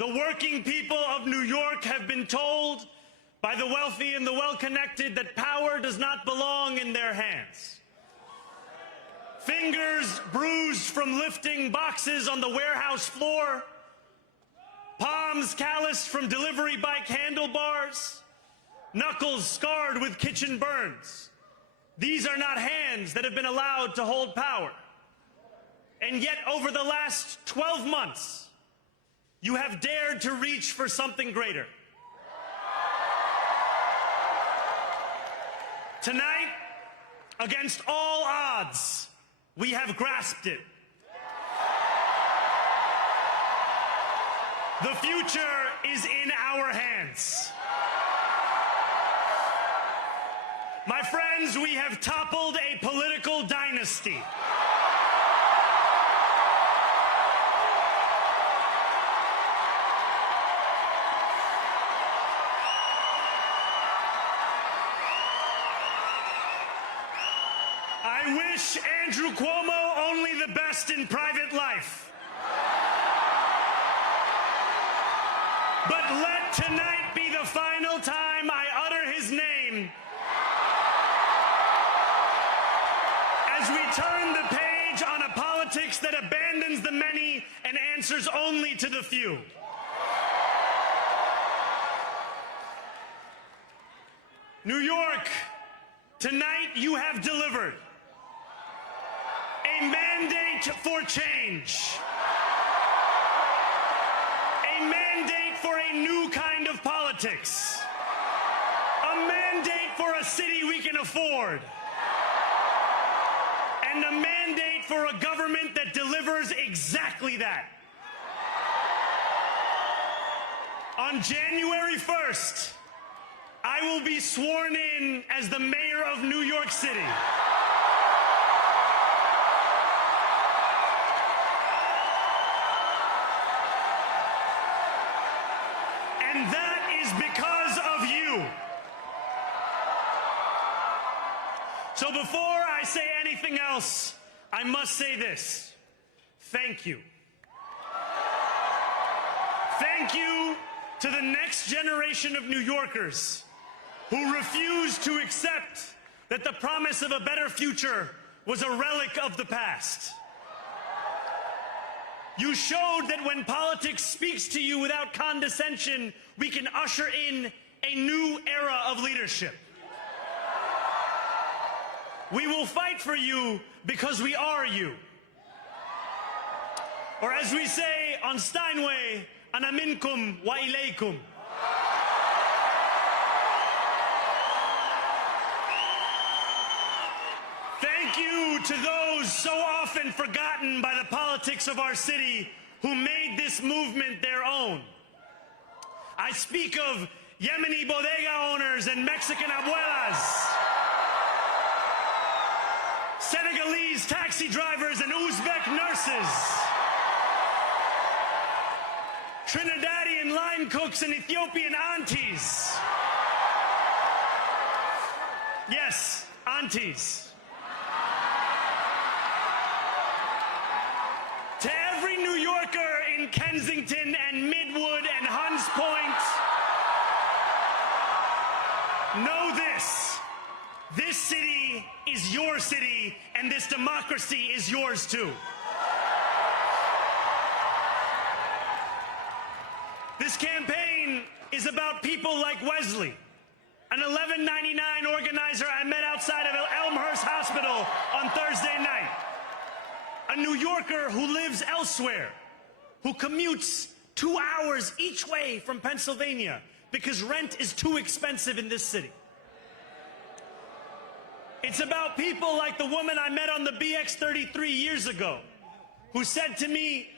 The working people of New York have been told by the wealthy and the well-connected that power does not belong in their hands. Fingers bruised from lifting boxes on the warehouse floor, palms calloused from delivery bike handlebars, knuckles scarred with kitchen burns. These are not hands that have been allowed to hold power. And yet, over the last 12 months, you have dared to reach for something greater. Tonight, against all odds, we have grasped it. The future is in our hands. My friends, we have toppled a political dynasty. I wish Andrew Cuomo only the best in private life. But let tonight be the final time I utter his name as we turn the page on a politics that abandons the many and answers only to the few. New York, tonight you have delivered a mandate for change. A mandate for a new kind of politics. A mandate for a city we can afford. And a mandate for a government that delivers exactly that. On January 1st, I will be sworn in as the mayor of New York City. And that is because of you. So before I say anything else, I must say this. Thank you. Thank you to the next generation of New Yorkers who refuse to accept that the promise of a better future was a relic of the past. You showed that when politics speaks to you without condescension, we can usher in a new era of leadership. We will fight for you because we are you. Or as we say on Steinway, ana minkum wa ilaykum. Thank you to those so often forgotten by the politics of our city who made this movement their own. I speak of Yemeni bodega owners and Mexican abuelas, Senegalese taxi drivers and Uzbek nurses, Trinidadian line cooks and Ethiopian aunties. Yes, aunties. To every New Yorker in Kensington and Midwood and Hunts Point, know this. This city is your city, and this democracy is yours too. This campaign is about people like Wesley, an 1199 organizer I met outside of Elmhurst Hospital on Thursday night. A New Yorker who lives elsewhere, who commutes 2 hours each way from Pennsylvania because rent is too expensive in this city. It's about people like the woman I met on the BX-33 years ago, who said to me,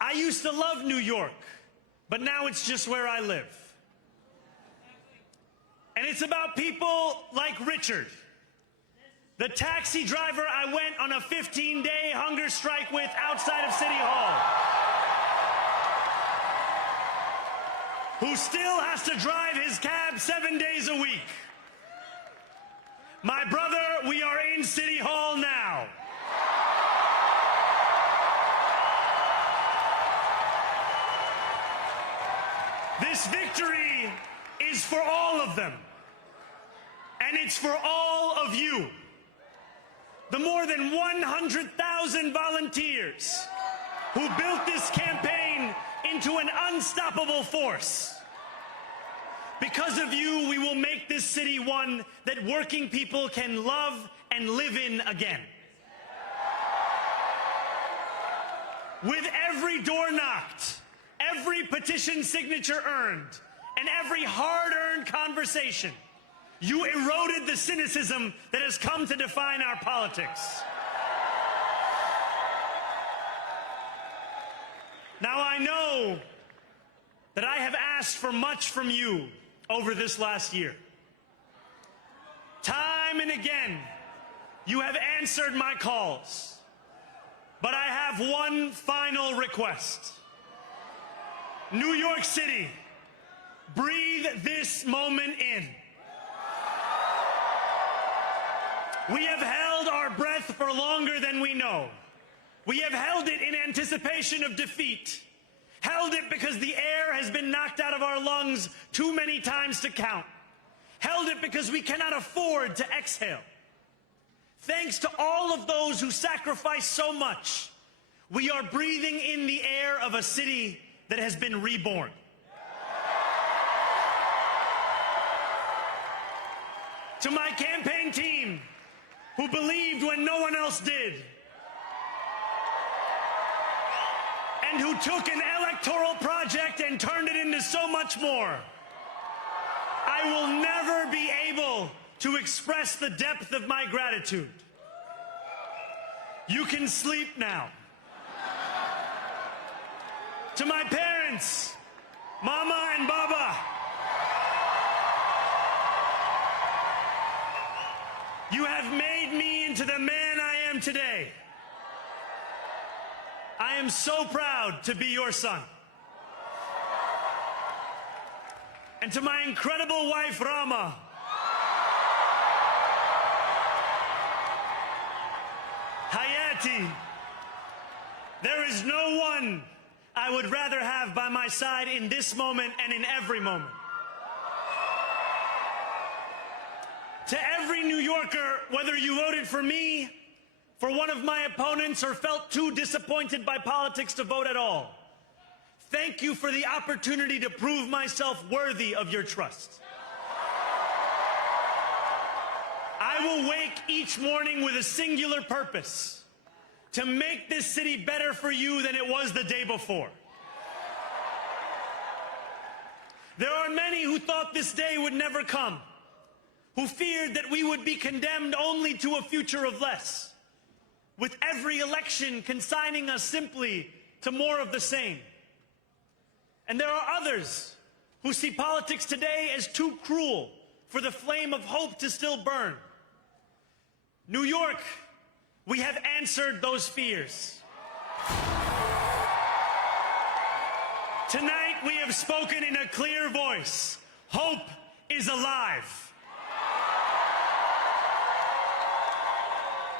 I used to love New York, but now it's just where I live. And it's about people like Richard, the taxi driver I went on a 15-day hunger strike with outside of City Hall, who still has to drive his cab 7 days a week. My brother, we are in City Hall now. This victory is for all of them. And it's for all of you. The more than 100,000 volunteers who built this campaign into an unstoppable force. Because of you, we will make this city one that working people can love and live in again. With every door knocked, every petition signature earned, and every hard-earned conversation, you eroded the cynicism that has come to define our politics. Now, I know that I have asked for much from you over this last year. Time and again, you have answered my calls. But I have one final request. New York City, breathe this moment in. We have held our breath for longer than we know. We have held it in anticipation of defeat. Held it because the air has been knocked out of our lungs too many times to count. Held it because we cannot afford to exhale. Thanks to all of those who sacrificed so much, we are breathing in the air of a city that has been reborn. To my campaign team, who believed when no one else did, and who took an electoral project and turned it into so much more, I will never be able to express the depth of my gratitude. You can sleep now. To my parents, Mama and Baba, you have made me into the man I am today. I am so proud to be your son. And to my incredible wife, Rama, Hayati, there is no one I would rather have by my side in this moment and in every moment. To every New Yorker, whether you voted for me, for one of my opponents, or felt too disappointed by politics to vote at all, thank you for the opportunity to prove myself worthy of your trust. I will wake each morning with a singular purpose: to make this city better for you than it was the day before. There are many who thought this day would never come, who feared that we would be condemned only to a future of less, with every election consigning us simply to more of the same. And there are others who see politics today as too cruel for the flame of hope to still burn. New York, we have answered those fears. Tonight we have spoken in a clear voice. Hope is alive.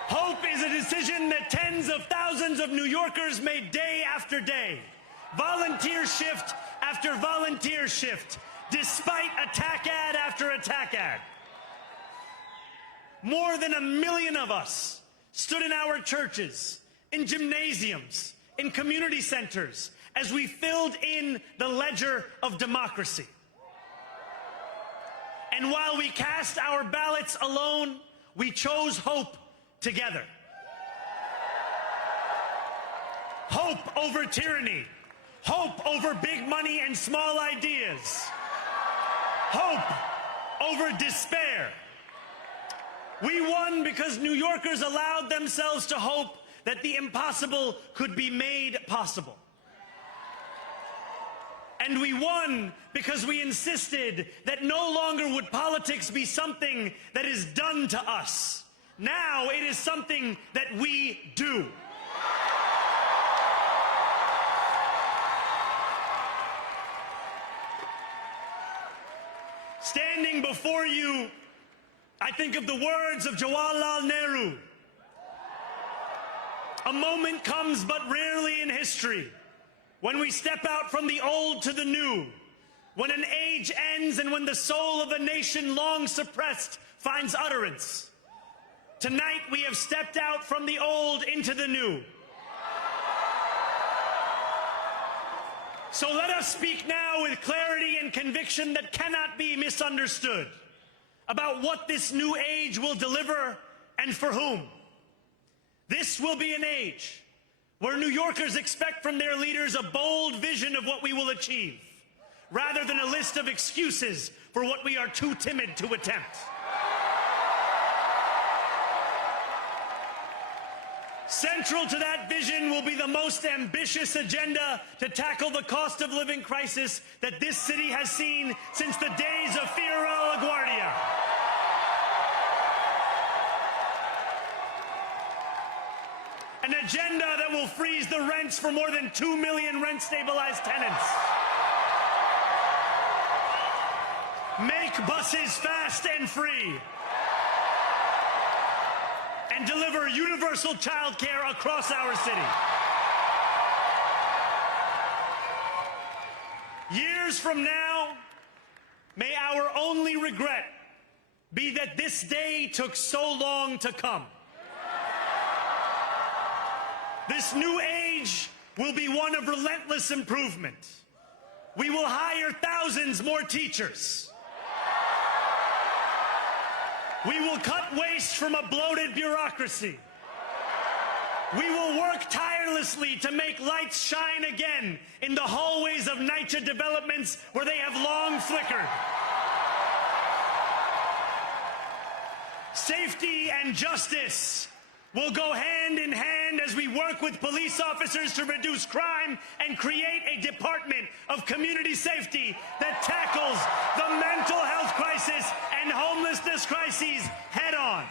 Hope is a decision that tens of thousands of New Yorkers made day after day, volunteer shift after volunteer shift, despite attack ad after attack ad. More than 1 million of us stood in our churches, in gymnasiums, in community centers, as we filled in the ledger of democracy. And while we cast our ballots alone, we chose hope together. Hope over tyranny. Hope over big money and small ideas. Hope over despair. We won because New Yorkers allowed themselves to hope that the impossible could be made possible. And we won because we insisted that no longer would politics be something that is done to us. Now it is something that we do. Standing before you, I think of the words of Jawaharlal Nehru. A moment comes but rarely in history when we step out from the old to the new, when an age ends and when the soul of a nation long suppressed finds utterance. Tonight we have stepped out from the old into the new. So let us speak now with clarity and conviction that cannot be misunderstood about what this new age will deliver and for whom. This will be an age where New Yorkers expect from their leaders a bold vision of what we will achieve, rather than a list of excuses for what we are too timid to attempt. Central to that vision will be the most ambitious agenda to tackle the cost of living crisis that this city has seen since the days of Figueroa LaGuardia. An agenda that will freeze the rents for more than 2 million rent-stabilized tenants. Make buses fast and free. And deliver universal child care across our city. Years from now, may our only regret be that this day took so long to come. This new age will be one of relentless improvement. We will hire thousands more teachers. We will cut waste from a bloated bureaucracy. We will work tirelessly to make lights shine again in the hallways of NYCHA developments where they have long flickered. Safety and justice will go hand in hand as we work with police officers to reduce crime and create a department of community safety that tackles the mental health crisis and homelessness crises head on.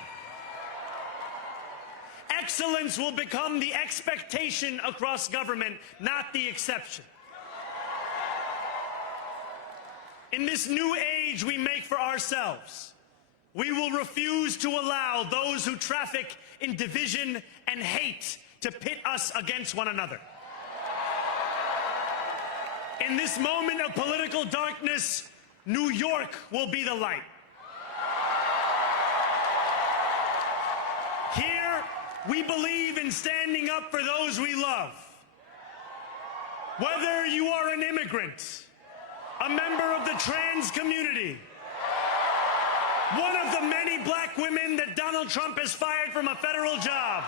Excellence will become the expectation across government, not the exception. In this new age we make for ourselves, we will refuse to allow those who traffic in division and hate to pit us against one another. In this moment of political darkness, New York will be the light. Here, we believe in standing up for those we love. Whether you are an immigrant, a member of the trans community, one of the many black women that Donald Trump has fired from a federal job,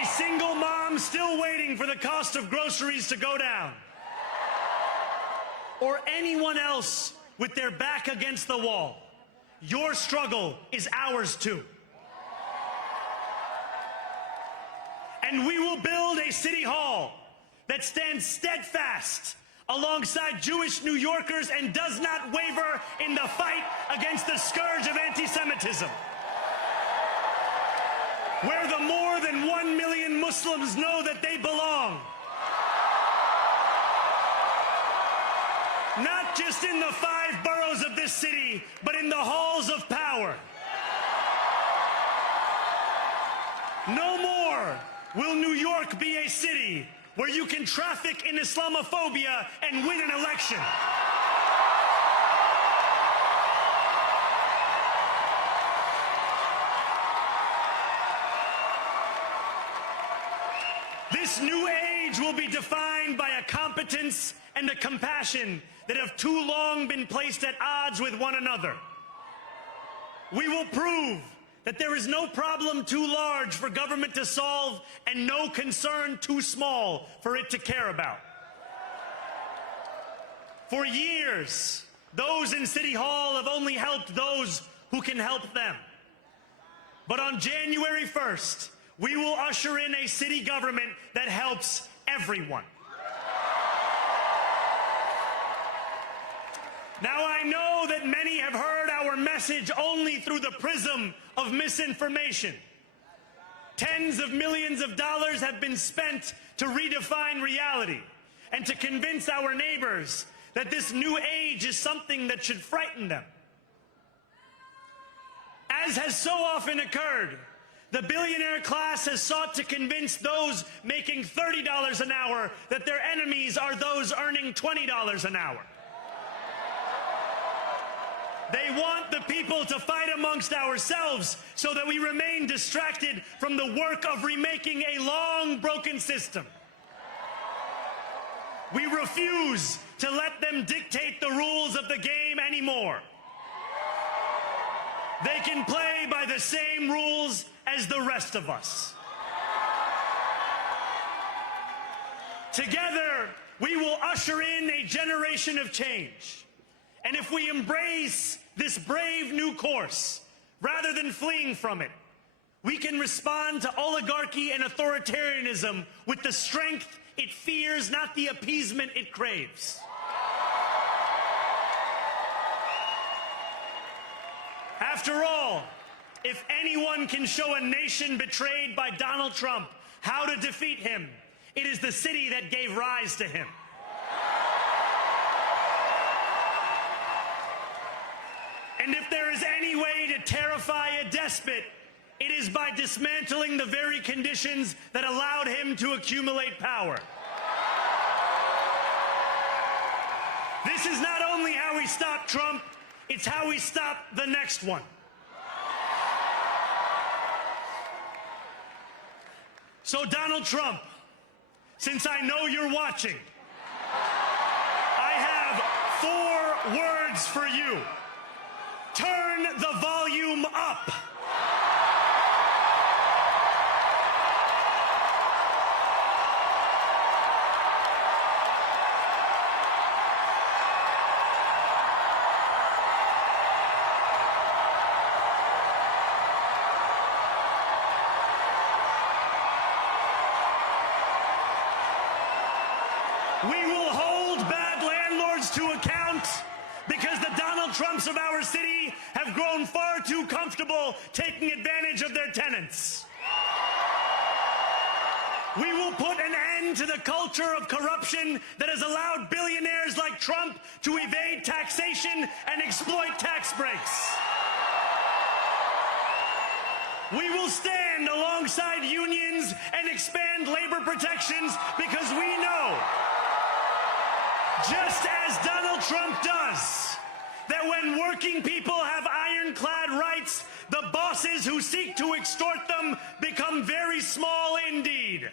a single mom still waiting for the cost of groceries to go down, or anyone else with their back against the wall, your struggle is ours too. And we will build a city hall that stands steadfast alongside Jewish New Yorkers and does not waver in the fight against the scourge of anti-Semitism. Where the more than 1 million Muslims know that they belong. Not just in the 5 boroughs of this city, but in the halls of power. No more will New York be a city where you can traffic in Islamophobia and win an election. This new age will be defined by a competence and a compassion that have too long been placed at odds with one another. We will prove that there is no problem too large for government to solve and no concern too small for it to care about. For years, those in City Hall have only helped those who can help them. But on January 1st, we will usher in a city government that helps everyone. Now, I know that many have heard our message only through the prism of misinformation. Tens of millions of dollars have been spent to redefine reality and to convince our neighbors that this new age is something that should frighten them. As has so often occurred, The billionaire class has sought to convince those making $30 an hour that their enemies are those earning $20 an hour. They want the people to fight amongst ourselves so that we remain distracted from the work of remaking a long broken system. We refuse to let them dictate the rules of the game anymore. They can play by the same rules as the rest of us. Together, we will usher in a generation of change. And if we embrace this brave new course, rather than fleeing from it, we can respond to oligarchy and authoritarianism with the strength it fears, not the appeasement it craves. After all, if anyone can show a nation betrayed by Donald Trump how to defeat him, it is the city that gave rise to him. And if there is any way to terrify a despot, it is by dismantling the very conditions that allowed him to accumulate power. This is not only how we stop Trump, it's how we stop the next one. So Donald Trump, since I know you're watching, I have 4 words for you. Turn the volume up. We will hold bad landlords to account because the Donald Trumps of our city have grown far too comfortable taking advantage of their tenants. We will put an end to the culture of corruption that has allowed billionaires like Trump to evade taxation and exploit tax breaks. We will stand alongside unions and expand labor protections because we know, just as Donald Trump does, that when working people have ironclad rights, the bosses who seek to extort them become very small indeed.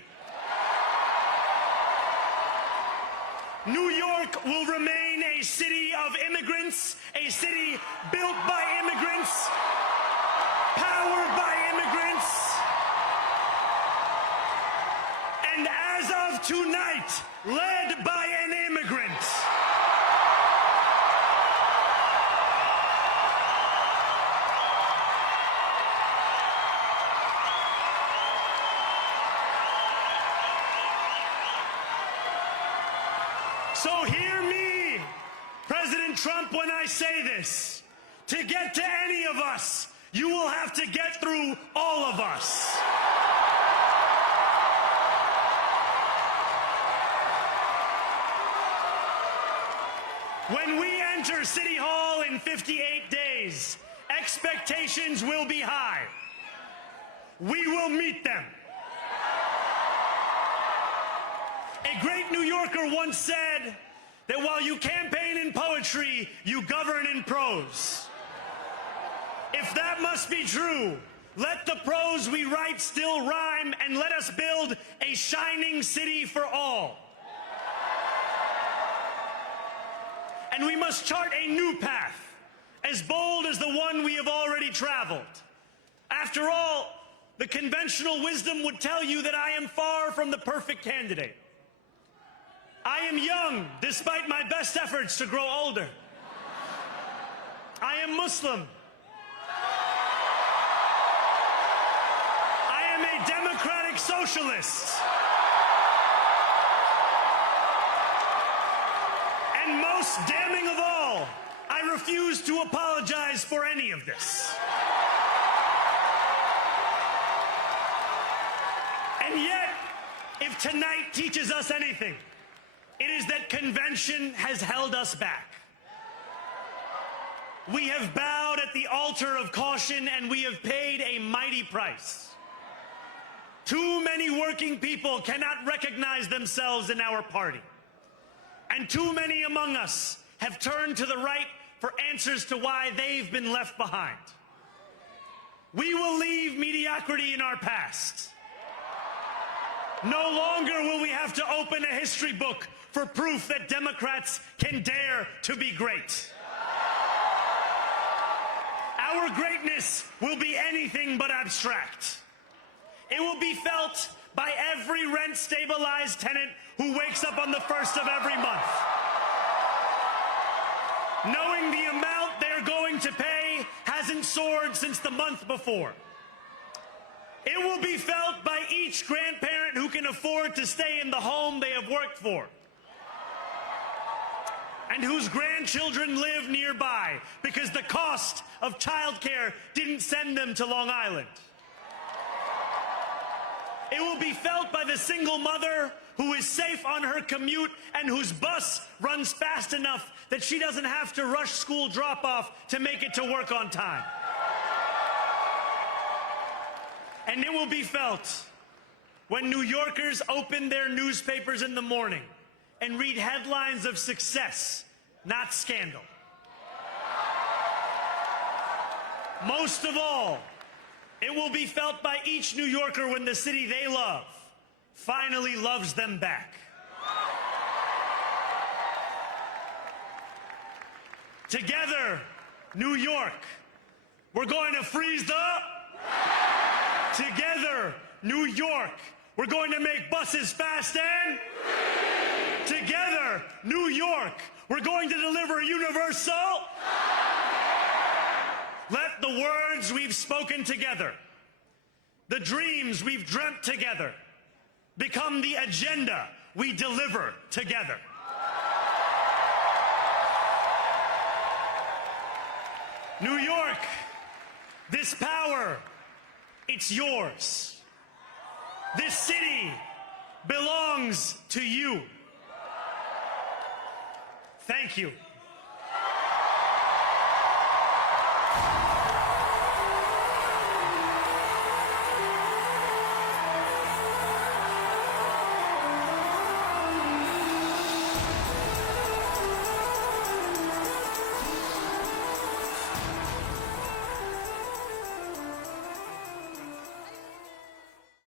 New York will remain a city of immigrants, a city built by immigrants, powered by immigrants, and as of tonight, led by an immigrant. So hear me, President Trump, when I say this. To get to any of us, you will have to get through all of us. When we enter City Hall in 58 days, expectations will be high. We will meet them. A great New Yorker once said that while you campaign in poetry, you govern in prose. If that must be true, let the prose we write still rhyme, and let us build a shining city for all. And we must chart a new path, as bold as the one we have already traveled. After all, the conventional wisdom would tell you that I am far from the perfect candidate. I am young, despite my best efforts to grow older. I am Muslim. I am a democratic socialist. And most damning of all, I refuse to apologize for any of this. And yet, if tonight teaches us anything, it is that convention has held us back. We have bowed at the altar of caution, and we have paid a mighty price. Too many working people cannot recognize themselves in our party. And too many among us have turned to the right for answers to why they've been left behind. We will leave mediocrity in our past. No longer will we have to open a history book for proof that Democrats can dare to be great. Our greatness will be anything but abstract. It will be felt by every rent-stabilized tenant who wakes up on the first of every month, knowing the amount they're going to pay hasn't soared since the month before. It will be felt by each grandparent who can afford to stay in the home they have worked for, and whose grandchildren live nearby because the cost of childcare didn't send them to Long Island. It will be felt by the single mother who is safe on her commute and whose bus runs fast enough that she doesn't have to rush school drop-off to make it to work on time. And it will be felt when New Yorkers open their newspapers in the morning and read headlines of success, not scandal. Most of all, it will be felt by each New Yorker when the city they love finally loves them back. Together, New York, we're going to freeze the... Together, New York, we're going to make buses fast and... Together, New York, we're going to deliver universal... Let the words we've spoken together, the dreams we've dreamt together, become the agenda we deliver together. New York, this power, it's yours. This city belongs to you. Thank you.